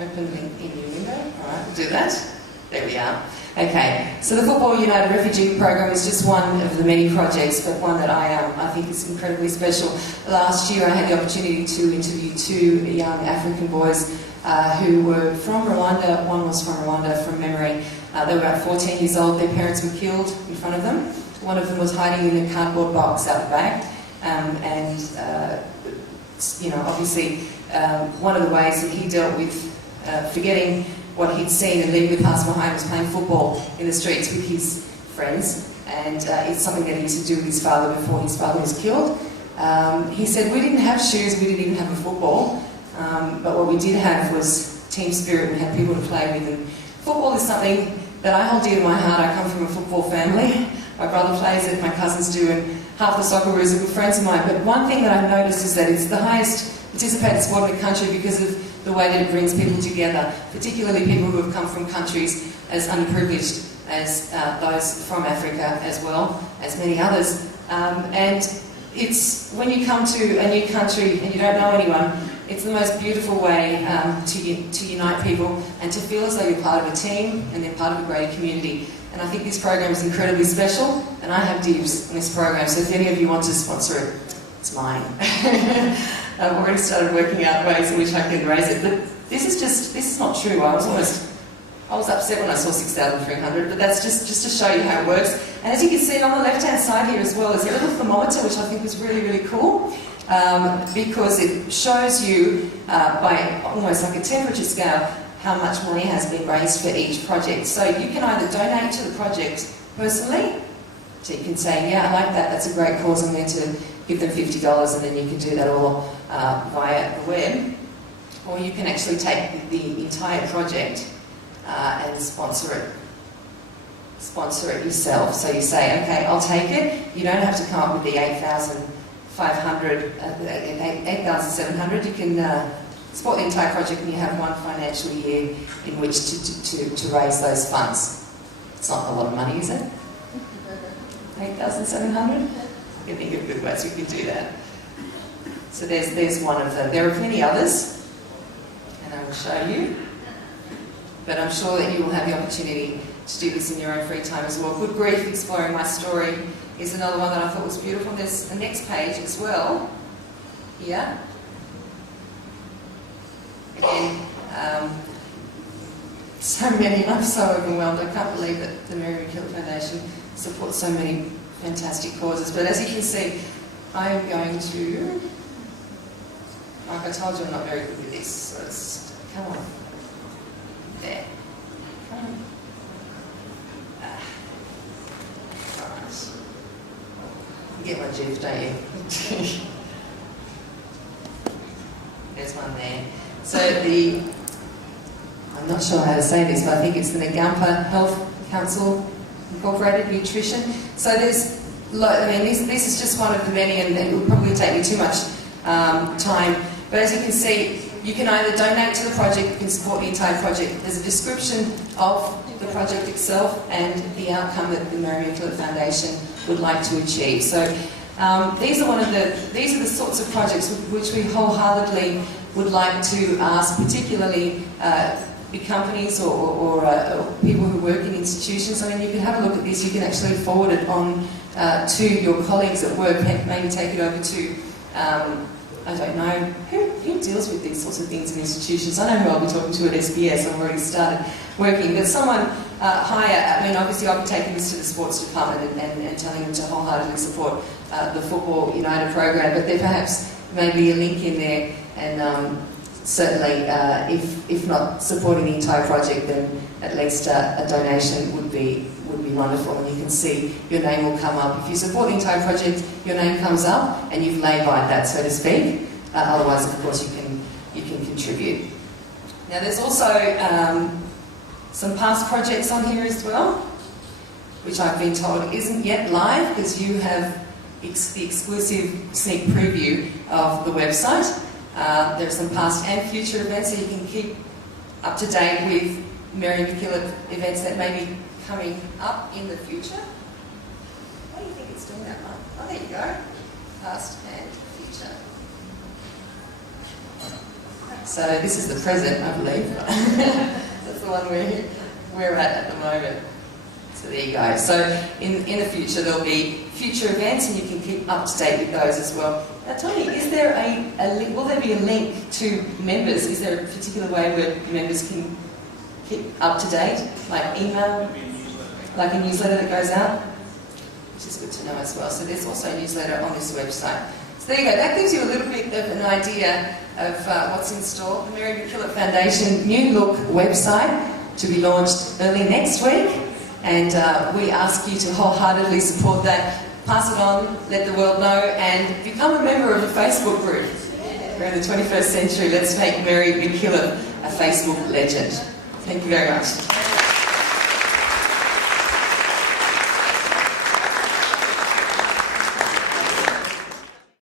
Open link in your window. All right, we'll do that. There we are. Okay, so the Football United Refugee Program is just one of the many projects, but one that I think is incredibly special. Last year I had the opportunity to interview 2 young African boys who were from Rwanda. One was from Rwanda from memory. They were about 14 years old. Their parents were killed in front of them. One of them was hiding in a cardboard box out the back. Obviously one of the ways that he dealt with forgetting what he'd seen and leaving the past behind was playing football in the streets with his friends, and it's something that he used to do with his father before his father was killed. He said, we didn't have shoes, we didn't even have a football, but what we did have was team spirit. We had people to play with, and football is something that I hold dear to my heart. I come from a football family. My brother plays it, my cousins do, and half the Socceroos are good friends of mine. But one thing that I've noticed is that it's the highest participated sport in the country because of the way that it brings people together, particularly people who have come from countries as underprivileged as those from Africa, as well as many others. And it's when you come to a new country and you don't know anyone, it's the most beautiful way to unite people and to feel as though you're part of a team and they're part of a greater community. And I think this program is incredibly special, and I have dibs on this program, so if any of you want to sponsor it, it's mine. I've already started working out ways in which I can raise it, but this is not true. I was upset when I saw 6,300, but that's just to show you how it works. And as you can see on the left-hand side here as well, there's a little thermometer, which I think was really, really cool, because it shows you by almost like a temperature scale how much money has been raised for each project. So you can either donate to the project personally, so you can say, yeah, I like that, that's a great cause, I'm going to give them $50, and then you can do that all via the web, or you can actually take the entire project and sponsor it yourself. So you say, okay, I'll take it. You don't have to come up with the 8,500, 8,700. You can support the entire project, and you have one financial year in which to raise those funds. It's not a lot of money, is it? 8,700? I think of good ways we could do that. So there's one of them. There are many others, and I will show you. But I'm sure that you will have the opportunity to do this in your own free time as well. Good Grief, Exploring My Story, is another one that I thought was beautiful. There's a next page as well, here. Again, so many, I'm so overwhelmed. I can't believe that the Mary MacKillop Foundation supports so many fantastic causes. But as you can see, I am going to, like I told you, I'm not very good with this, so it's, come on. There. Come on. Right. You get my GIF, don't you? There's one there. So I'm not sure how to say this, but I think it's the Nagampa Health Council Incorporated Nutrition. So there's, this is just one of the many, and it would probably take me too much time. But as you can see, you can either donate to the project, you can support the entire project. There's a description of the project itself and the outcome that the Mary MacKillop Foundation would like to achieve. So these are the sorts of projects which we wholeheartedly would like to ask, particularly big companies or people who work in institutions. I mean, you can have a look at this. You can actually forward it on to your colleagues at work, maybe take it over to I don't know, who deals with these sorts of things in institutions? I know who I'll be talking to at SBS. I've already started working. But someone higher, I mean, obviously I'll be taking this to the sports department and telling them to wholeheartedly support the Football United program. But there perhaps may be a link in there, and certainly if not supporting the entire project, then at least a donation would be wonderful, and you can see your name will come up. If you support the entire project, your name comes up and you've laid by that, so to speak. Otherwise, of course, you can contribute. Now, there's also some past projects on here as well, which I've been told isn't yet live because you have the exclusive sneak preview of the website. There are some past and future events, so you can keep up to date with Mary MacKillop events that may be coming up in the future. What do you think it's doing that one? Oh, there you go. Past and future. So this is the present, I believe. That's the one we're at the moment. So there you go. So in the future there'll be future events, and you can keep up to date with those as well. Now Tony, is there will there be a link to members? Is there a particular way where members can keep up to date, like email, like a newsletter that goes out? Which is good to know as well. So there's also a newsletter on this website. So there you go. That gives you a little bit of an idea of what's in store. The Mary MacKillop Foundation new look website to be launched early next week. And we ask you to wholeheartedly support that, pass it on, let the world know, and become a member of a Facebook group. We're in the 21st century. Let's make Mary MacKillop a Facebook legend. Thank you very much.